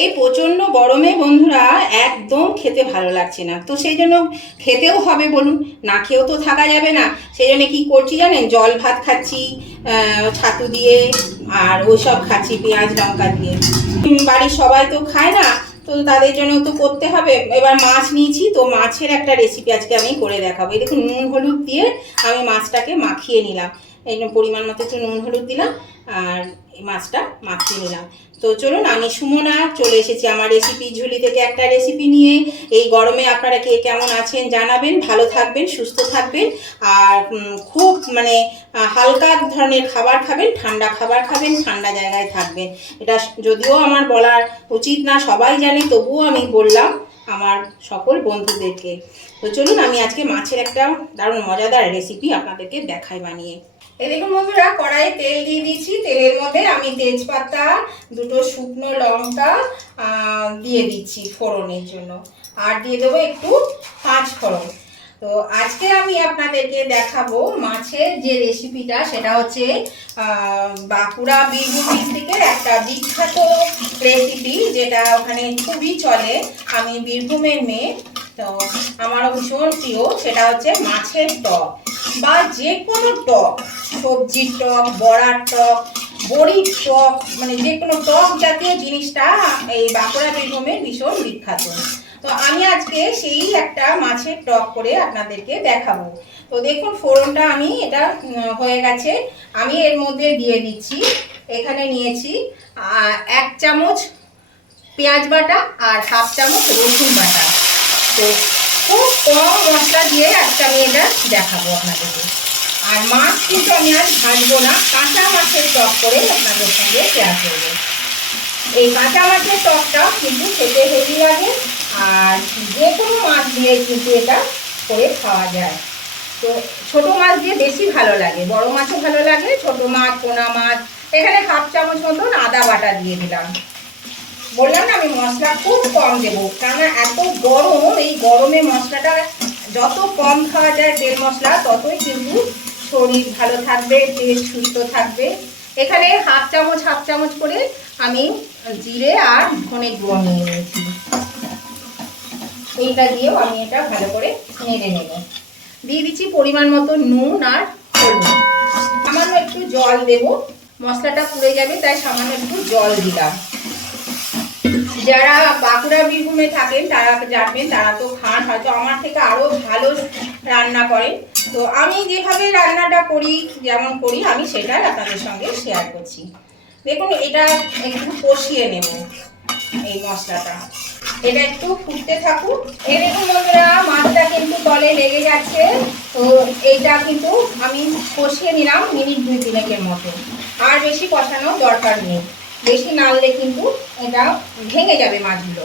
এই প্রচণ্ড গরমে বন্ধুরা একদম খেতে ভালো লাগছে না, তো সেই জন্য খেতেও হবে বলুন, না খেয়েও তো থাকা যাবে না। সেই জন্য কী করছি জানেন, জল ভাত খাচ্ছি ছাতু দিয়ে, আর ওইসব খাচ্ছি পেঁয়াজ লঙ্কা দিয়ে। বাড়ির সবাই তো খায় না, তো তাদের জন্য তো করতে হবে। এবার মাছ নিয়েছি, তো মাছের একটা রেসিপি আজকে আমি করে দেখাবো। এই দেখুন, নুন হলুদ দিয়ে আমি মাছটাকে মাখিয়ে নিলাম। এই পরিমাণ মতো একটু নুন হলুদ দিলাম আর এই মাছটা মাখিয়ে নিলাম। তো চলুন, আমি সুমনা চলে এসেছি আমার রেসিপি ঝুলি থেকে একটা রেসিপি নিয়ে। এই গরমে আপনারা কে কেমন আছেন জানাবেন, ভালো থাকবেন, সুস্থ থাকবেন, আর খুব হালকা ধরনের খাবার খাবেন, ঠান্ডা খাবার খাবেন, ঠান্ডা জায়গায় থাকবেন। এটা যদিও আমার বলার উচিত না, সবাই জানে, তবুও আমি বললাম আমার সকল বন্ধুদেরকে। তো চলুন, আমি আজকে মাছের একটা দারুণ মজাদার রেসিপি আপনাদেরকে দেখাই বানিয়ে। এই দেখুন বন্ধুরা, কড়াইয়ে তেল দিয়ে দিয়েছি। তেলের মধ্যে আমি তেজপাতা, দুটো শুকনো লঙ্কা দিয়ে দিচ্ছি ফোড়নের জন্য, আর দিয়ে দেবো একটু পাঁচ ফোড়ন। তো আজকে আমি আপনাদেরকে দেখাবো মাছের যে রেসিপিটা, সেটা হচ্ছে বাঁকুড়া বীরভূম ডিস্ট্রিক্টের একটা বিখ্যাত রেসিপি, যেটা ওখানে খুবই চলে। আমি বীরভূমের মেয়ে, তো আমারও ভীষণ প্রিয়। সেটা হচ্ছে মাছের টক বা যে কোনো টক, সবজির টক, বড়ার টক, বড়ির টক, যে কোনো টক জাতীয় জিনিসটা এই বাঁকুড়া বীরভূমে ভীষণ বিখ্যাত। তো আমি আজকে সেই একটা মাছের টক করে আপনাদেরকে দেখাবো। তো দেখুন, ফোড়নটা আমি এটা হয়ে গেছে। আমি এর মধ্যে দিয়ে দিচ্ছি, এখানে নিয়েছি 1 চামচ পেঁয়াজ বাটা আর 1/2 চামচ রসুন বাটা। তো খুব কম মশলা দিয়ে আজকে আমি এটা দেখাবো আপনাদেরকে। আর মাছ কিন্তু আমি আজ ভাজবো না, কাঁচা মাছের টক করে আপনাদের সঙ্গে শেয়ার করবো। এই কাঁচা মাছের টকটা কিন্তু খেতে হেভি লাগে, আর যে কোনো মাছ দিয়ে কিন্তু এটা করে খাওয়া যায়। তো ছোটো মাছ দিয়ে বেশি ভালো লাগে, বড় মাছও ভালো লাগে, ছোটো মাছ, পোনা মাছ। এখানে 1/2 চামচ মতন আদা বাটা দিয়ে দিলাম। বললাম না, আমি মশলা খুব কম দেবো, কারণ এত গরম, এই গরমে মশলাটা যত কম খাওয়া যায় তেল মশলা, ততই কিন্তু শরীর ভালো থাকবে, পেট সুস্থ থাকবে। এখানে 1/2 চামচ করে আমি জিরে আর ধনে গুঁড়ো নিয়ে নিয়েছি। এইটা দিয়েও আমি এটা ভালো করে নেড়ে নেব। দিয়ে দিচ্ছি পরিমাণ মতো নুন আর হলুদ। সামান্য একটু জল দেব, মশলাটা পুড়ে যাবে, তাই সামান্য একটু জল দিলাম। যারা বাঁকুড়া বীরভূমে থাকেন তারা জানবেন, তারা তো খান, হয়তো আমার থেকে আরও ভালো রান্না করেন। তো আমি যেভাবে রান্নাটা করি, যেমন করি, আমি সেটাই আপনাদের সঙ্গে শেয়ার করছি। দেখুন, এটা একটু কষিয়ে নেব এই মশলাটা, এটা একটু ফুটতে থাকুক। এই দেখুন বন্ধুরা, মাছটা কিন্তু তলে লেগে যাচ্ছে। তো এইটা কিন্তু আমি কষিয়ে নিলাম মিনিট 2-3 মতো, আর বেশি কষানো দরকার নেই। বেশি নাড়লে কিন্তু এটা ভেঙে যাবে মাছগুলো।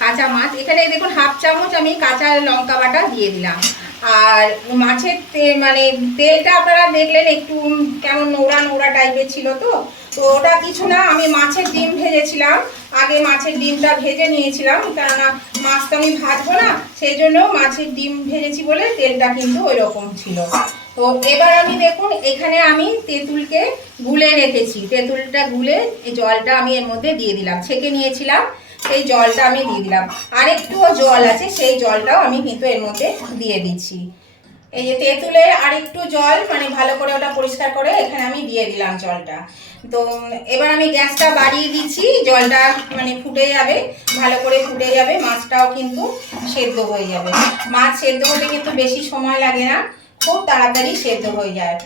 কাঁচা মাছ, এখানে দেখুন 1/2 চামচ আমি কাঁচা লঙ্কা বাটা দিয়ে দিলাম। আর মাছের তেলটা আপনারা দেখলেন একটু কেমন নোড়া নোড়া টাইপের ছিল। তো ওটা কিছু না, আমি মাছের ডিম ভেজেছিলাম, আগে মাছের ডিমটা ভেজে নিয়েছিলাম, কেননা মাছ তো আমি ভাজবো না, সেই জন্য মাছের ডিম ভেজেছি বলে তেলটা কিন্তু ওই রকম ছিল। তো এবার আমি দেখুন, এখানে আমি তেঁতুলকে গুলে রেখেছি, তেঁতুলটা গুলে এই জলটা আমি এর মধ্যে দিয়ে দিলাম, ছেঁকে নিয়েছিলাম, সেই জলটা আমি দিয়ে দিলাম। আর একটুও জল আছে, সেই জলটাও আমি কিন্তু এর মধ্যে দিয়ে দিচ্ছি। এই যে তেঁতুলের আর একটু জল, ভালো করে ওটা পরিষ্কার করে এখানে আমি দিয়ে দিলাম জলটা। তো এবার আমি গ্যাসটা বাড়িয়ে দিচ্ছি, জলটা ফুটে যাবে, ভালো করে ফুটে যাবে, মাছটাও কিন্তু সেদ্ধ হয়ে যাবে। মাছ সেদ্ধ হতে কিন্তু বেশি সময় লাগে না, খুব তাড়াতাড়ি সেদ্ধ হয়ে যায়।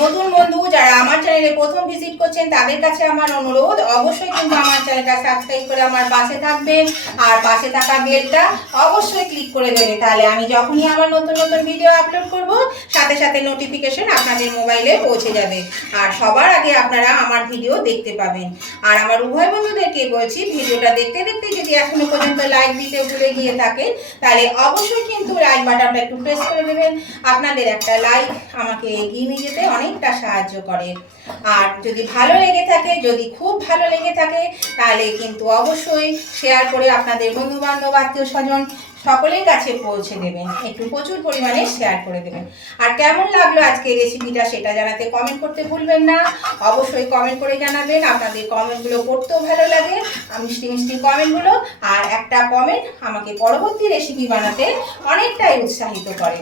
নতুন বন্ধু যারা আমার চ্যানেলে প্রথম ভিজিট করছেন, তাদের কাছে আমার অনুরোধ, অবশ্যই কিন্তু আমার চ্যানেলটা সাবস্ক্রাইব করে আমার পাশে থাকবেন, আর পাশে থাকা বেলটা অবশ্যই ক্লিক করে দেবে, তাহলে আমি যখনই আমার নতুন নতুন ভিডিও আপলোড করব, সাথে সাথে নোটিফিকেশন আপনাদের মোবাইলে পৌঁছে যাবে, আর সবার আগে আপনারা আমার ভিডিও দেখতে পাবেন। আর আমার উভয় বন্ধুদেরকে বলছি, ভিডিওটা দেখতে দেখতে যদি এখনো পর্যন্ত লাইক দিতে ভুলে গিয়ে থাকেন, তাহলে অবশ্যই কিন্তু লাইক বাটনটা একটু প্রেস করে দেবেন। আপনাদের একটা লাইক আমাকে এগিয়ে নিয়ে যেতে অনেকটা সাহায্য করে। আর যদি ভালো লেগে থাকে, যদি খুব ভালো লেগে থাকে, তাহলে কিন্তু অবশ্যই শেয়ার করে আপনাদের বন্ধুবান্ধব, আত্মীয় স্বজন সকলের কাছে পৌঁছে দেবেন, একটু প্রচুর পরিমাণে শেয়ার করে দেবেন। আর কেমন লাগলো আজকে রেসিপিটা সেটা জানাতে কমেন্ট করতে ভুলবেন না, অবশ্যই কমেন্ট করে জানাবেন। আপনাদের কমেন্টগুলো পড়তেও ভালো লাগে, মিষ্টি মিষ্টি কমেন্টগুলো, আর একটা কমেন্ট আমাকে পরবর্তী রেসিপি বানাতে অনেকটাই উৎসাহিত করে।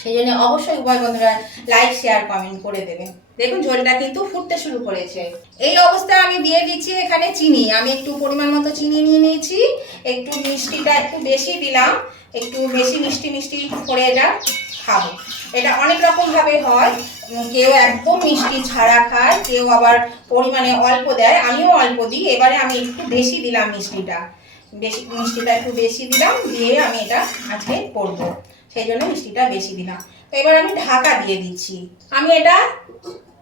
সেই জন্য অবশ্যই উভয় বন্ধুরা লাইক শেয়ার কমেন্ট করে দেবেন। দেখুন ঝোলটা কিন্তু ফুটতে শুরু করেছে। এই অবস্থায় আমি দিয়ে দিচ্ছি এখানে চিনি। আমি একটু পরিমাণ মতো চিনি নিয়ে নিয়েছি, একটু মিষ্টিটা একটু বেশি দিলাম, একটু বেশি মিষ্টি মিষ্টি করে এটা খাবো। এটা অনেক রকমভাবে হয়, কেউ একদম মিষ্টি ছাড়া খায়, কেউ আবার পরিমাণে অল্প দেয়, আমিও অল্প দিই। এবারে আমি একটু বেশি দিলাম মিষ্টিটা, একটু বেশি দিলাম, দিয়ে আমি এটা আজকে করবো, সেই জন্য মিষ্টিটা বেশি দিলাম। তো এবার আমি ঢাকা দিয়ে দিচ্ছি। আমি এটা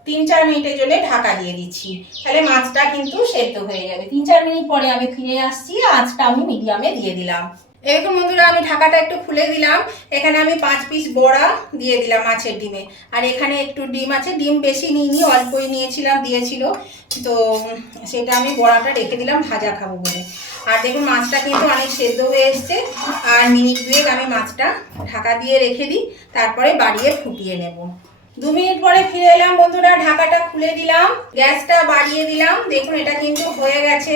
3-4 মিনিটের জন্য ঢাকা দিয়ে দিচ্ছি, তাহলে মাছটা কিন্তু সেদ্ধ হয়ে যাবে। 3-4 মিনিট পরে আমি ফিরে আসছি, আঁচটা আমি মিডিয়ামে দিয়ে দিলাম। এরকম বন্ধুরা আমি ঢাকাটা একটু খুলে দিলাম। এখানে আমি 5 পিস বড়া দিয়ে দিলাম মাছের ডিমে, আর এখানে একটু ডিম আছে, ডিম বেশি নিইনি, অল্পই নিয়েছিলাম, দিয়েছিল, তো সেটা আমি বড়াটা রেখে দিলাম ভাজা খাবো বলে। আর দেখুন মাছটা কিন্তু অনেক সেদ্ধ হয়ে এসছে, আর মিনিট 2 আমি মাছটা ঢাকা দিয়ে রেখে দিই, তারপরে বাড়িয়ে ফুটিয়ে নেব। 2 মিনিট পরে ফিরে এলাম বন্ধুরা, ঢাকাটা খুলে দিলাম, গ্যাসটা বাড়িয়ে দিলাম। দেখুন এটা কিন্তু হয়ে গেছে,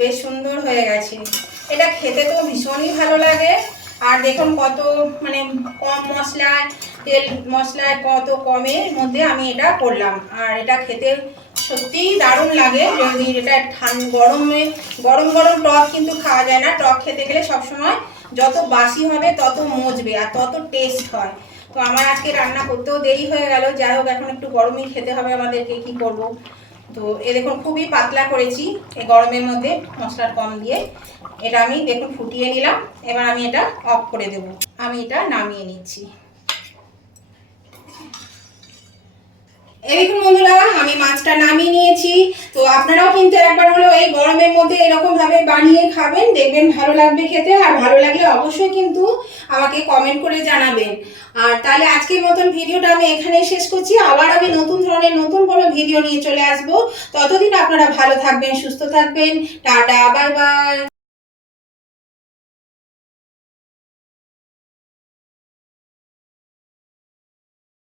বেশ সুন্দর হয়ে গেছে। এটা খেতে তো ভীষণই ভালো লাগে। আর দেখুন কত মানে কম মশলায়, তেল মশলায় কত কমের মধ্যে আমি এটা করলাম, আর এটা খেতে সত্যিই দারুণ লাগে। যদি এটা গরমে গরম গরম টক কিন্তু খাওয়া যায় না, টক খেতে গেলে সবসময় যত বাসি হবে তত মজবে আর তত টেস্ট হয়। তো আমার আজকে রান্না করতেও দেরি হয়ে গেল, যাই হোক এখন একটু গরমই খেতে হবে আমাদেরকে, কি করব। তো এ দেখুন খুবই পাতলা করেছি এই গরমের মধ্যে, মশলা কম দিয়ে। এটা আমি দেখুন ফুটিয়ে নিলাম, এবার আমি এটা অফ করে দেব। আমি এটা নামিয়ে নিচ্ছি। এই দেখুন বন্ধুরা আমি মাছটা নামিয়ে নিয়েছি। তো আপনারাও কিন্তু একবার হলেও এই গরমের মধ্যে এরকম ভাবে বানিয়ে খাবেন, দেখবেন ভালো লাগবে খেতে। আর ভালো লাগলে অবশ্যই কিন্তু আমাকে কমেন্ট করে জানাবেন। আর তাহলে আজকের মতন ভিডিওটা আমি এখানেই শেষ করছি। আবার আমি নতুন ধরনের নতুন কোনো ভিডিও নিয়ে চলে আসবো। ততদিন আপনারা ভালো থাকবেন, সুস্থ থাকবেন। Tata, bye bye.